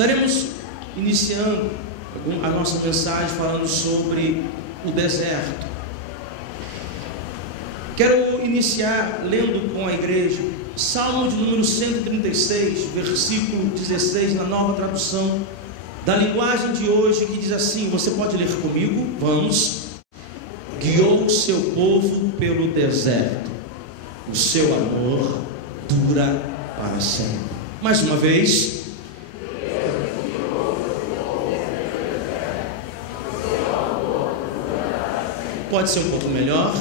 Estaremos iniciando a nossa mensagem falando sobre o deserto. Quero iniciar lendo com a igreja Salmo de número 136, versículo 16, na nova tradução da linguagem de hoje, que diz assim, você pode ler comigo? Vamos. Guiou o seu povo pelo deserto, o seu amor dura para sempre. Mais uma vez. Pode ser um pouco melhor.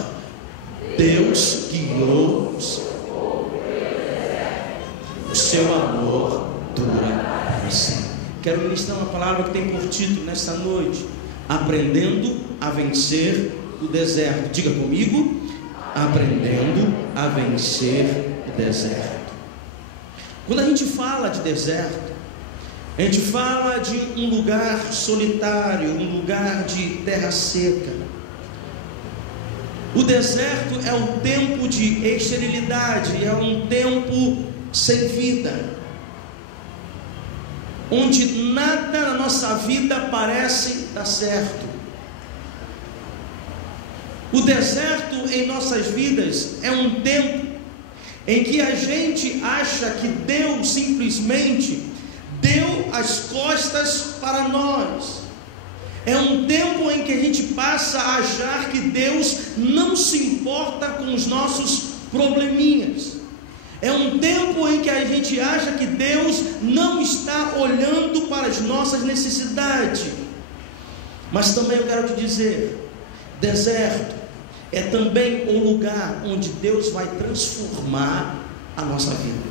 Deus guiou o seu povo pelo deserto, o seu amor dura para sempre. Quero ministrar uma palavra que tem por título nesta noite: aprendendo a vencer o deserto. Diga comigo: aprendendo a vencer o deserto. Quando a gente fala de deserto, a gente fala de um lugar solitário, um lugar de terra seca. O deserto é um tempo de esterilidade, é um tempo sem vida, onde nada na nossa vida parece dar certo. O deserto em nossas vidas é um tempo em que a gente acha que Deus simplesmente deu as costas para nós. É um tempo em que a gente passa a achar que Deus não se importa com os nossos probleminhas. É um tempo em que a gente acha que Deus não está olhando para as nossas necessidades. Mas também eu quero te dizer, deserto é também um lugar onde Deus vai transformar a nossa vida.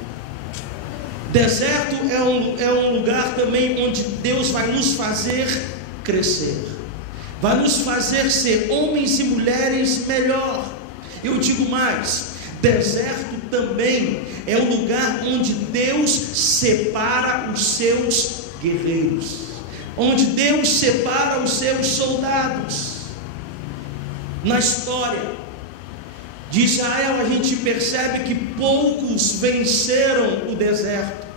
Deserto é um lugar também onde Deus vai nos fazer crescer, vai nos fazer ser homens e mulheres melhor. Eu digo mais, deserto também é um lugar onde Deus separa os seus guerreiros, onde Deus separa os seus soldados. Na história de Israel, a gente percebe que poucos venceram o deserto.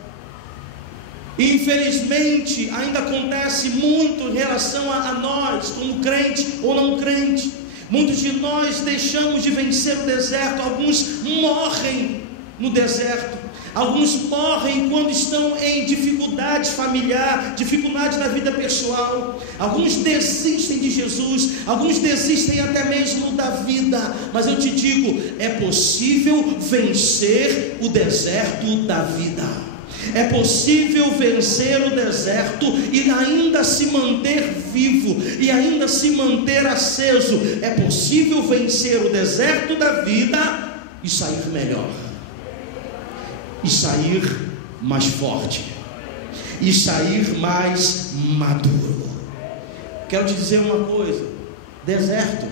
Infelizmente, ainda acontece muito em relação a nós, como crente ou não crente. Muitos de nós deixamos de vencer o deserto. Alguns morrem no deserto. Alguns morrem quando estão em dificuldade familiar, dificuldade na vida pessoal. Alguns desistem de Jesus, alguns desistem até mesmo da vida. Mas eu te digo, é possível vencer o deserto da vida. É possível vencer o deserto e ainda se manter vivo, e ainda se manter aceso. É possível vencer o deserto da vida e sair melhor, e sair mais forte, e sair mais maduro. Quero te dizer uma coisa: deserto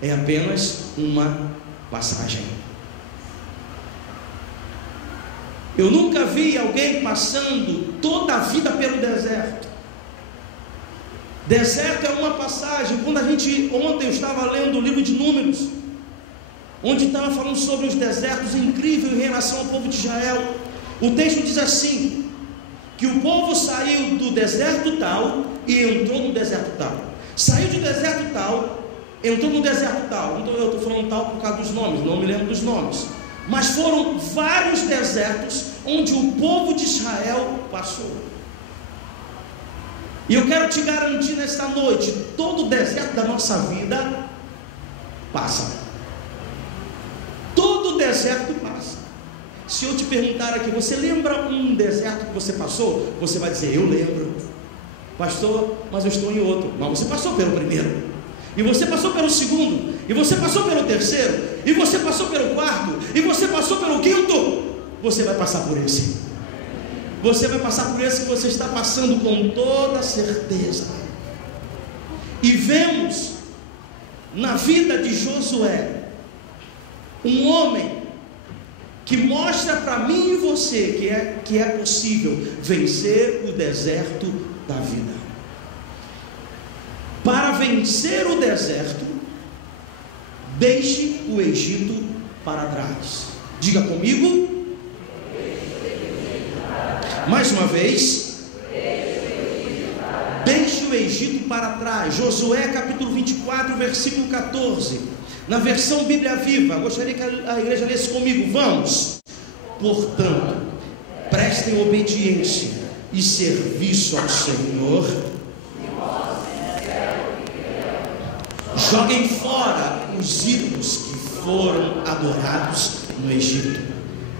é apenas uma passagem. Eu nunca vi alguém passando toda a vida pelo deserto. Deserto é uma passagem. Ontem eu estava lendo o livro de Números, onde estava falando sobre os desertos incríveis em relação ao povo de Israel. O texto diz assim, que o povo saiu do deserto tal e entrou no deserto tal. Saiu do deserto tal, entrou no deserto tal. Então eu estou falando tal por causa dos nomes, não me lembro dos nomes. Mas foram vários desertos onde o povo de Israel passou. E eu quero te garantir nesta noite, todo deserto da nossa vida passa. Todo deserto passa. Se eu te perguntar aqui, você lembra um deserto que você passou? Você vai dizer, eu lembro. Pastor, mas eu estou em outro. Mas você passou pelo primeiro, e você passou pelo segundo, e você passou pelo terceiro, e você passou pelo quarto, e você passou pelo quinto. Você vai passar por esse. Você vai passar por esse que você está passando com toda certeza. E vemos na vida de Josué um homem que mostra para mim e você que é possível vencer o deserto da vida. Para vencer o deserto, deixe o Egito para trás. Diga comigo. Mais uma vez. Egito para trás. Josué capítulo 24, versículo 14. Na versão Bíblia Viva, gostaria que a igreja lesse comigo. Vamos. Portanto, prestem obediência e serviço ao Senhor. Joguem fora os ídolos que foram adorados no Egito.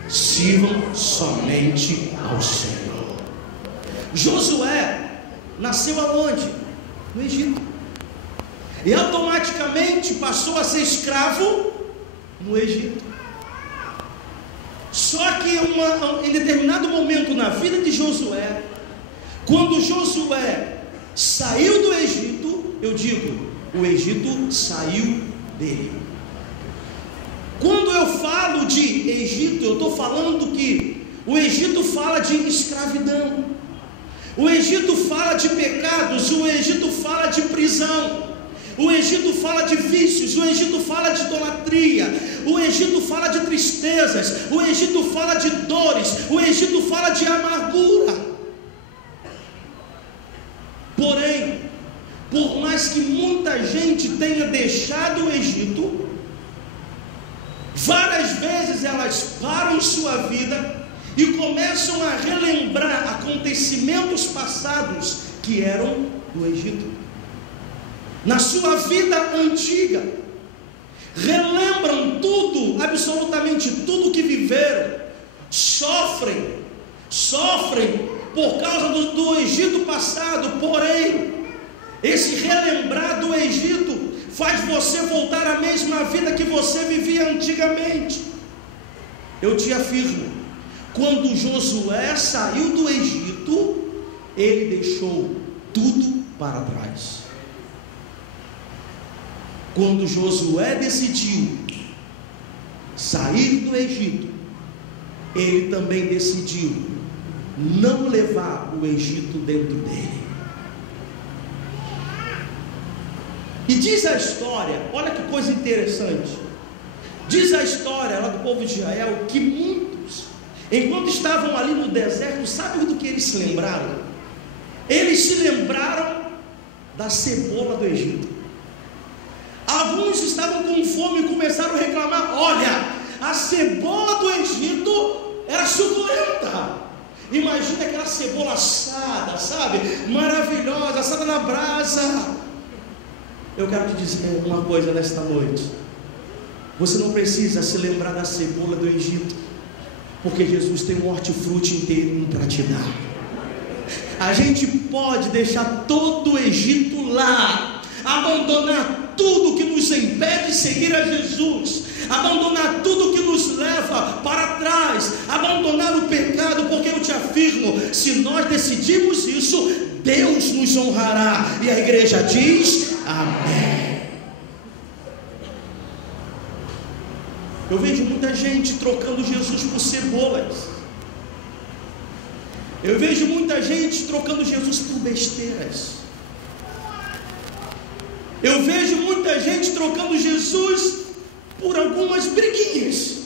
Sirvam somente ao Senhor. Josué nasceu aonde? No Egito. E automaticamente passou a ser escravo no Egito. Só que em determinado momento na vida de Josué, quando Josué saiu do Egito, eu digo, o Egito saiu dele. Quando eu falo de Egito, eu estou falando que o Egito fala de escravidão, o Egito fala de pecados, o Egito fala de prisão, o Egito fala de vícios, o Egito fala de idolatria, o Egito fala de tristezas, o Egito fala de dores, o Egito fala de amargura. Porém, por mais que muita gente tenha deixado o Egito, várias vezes elas param em sua vida e começam a relembrar acontecimentos passados que eram do Egito. Na sua vida antiga, relembram tudo, absolutamente tudo que viveram, sofrem por causa do Egito passado. Porém, esse relembrar do Egito faz você voltar à mesma vida que você vivia antigamente. Eu te afirmo, quando Josué saiu do Egito, ele deixou tudo para trás. Quando Josué decidiu sair do Egito, ele também decidiu não levar o Egito dentro dele. E diz a história, olha que coisa interessante, diz a história lá do povo de Israel, que muitos, enquanto estavam ali no deserto, sabe do que eles se lembraram? Eles se lembraram da cebola do Egito. Alguns estavam com fome e começaram a reclamar: olha, a cebola do Egito era suculenta. Imagina aquela cebola assada, sabe? Maravilhosa, assada na brasa. Eu quero te dizer uma coisa nesta noite: você não precisa se lembrar da cebola do Egito, porque Jesus tem um hortifruti inteirinho para te dar. A gente pode deixar todo o Egito lá, abandonar tudo que nos impede de seguir a Jesus, abandonar tudo que nos leva para trás, abandonar o pecado, porque eu te afirmo, se nós decidirmos isso, Deus nos honrará. E a igreja diz amém. Eu vejo muita gente trocando Jesus por cebolas. Eu vejo muita gente trocando Jesus por besteiras. Eu vejo muita gente trocando Jesus por algumas briguinhas.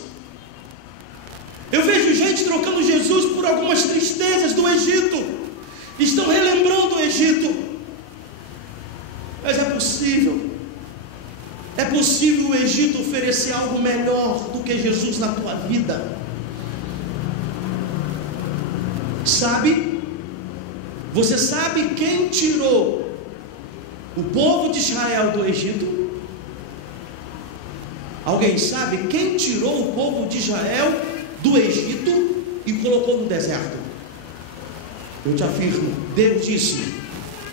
Eu vejo gente trocando Jesus por algumas tristezas do Egito. Estão relembrando o Egito. Mas é possível o Egito oferecer algo melhor do que Jesus na tua vida. Sabe? Você sabe quem tirou o povo de Israel do Egito? Alguém sabe quem tirou o povo de Israel do Egito e colocou no deserto? Eu te afirmo, Deus disse: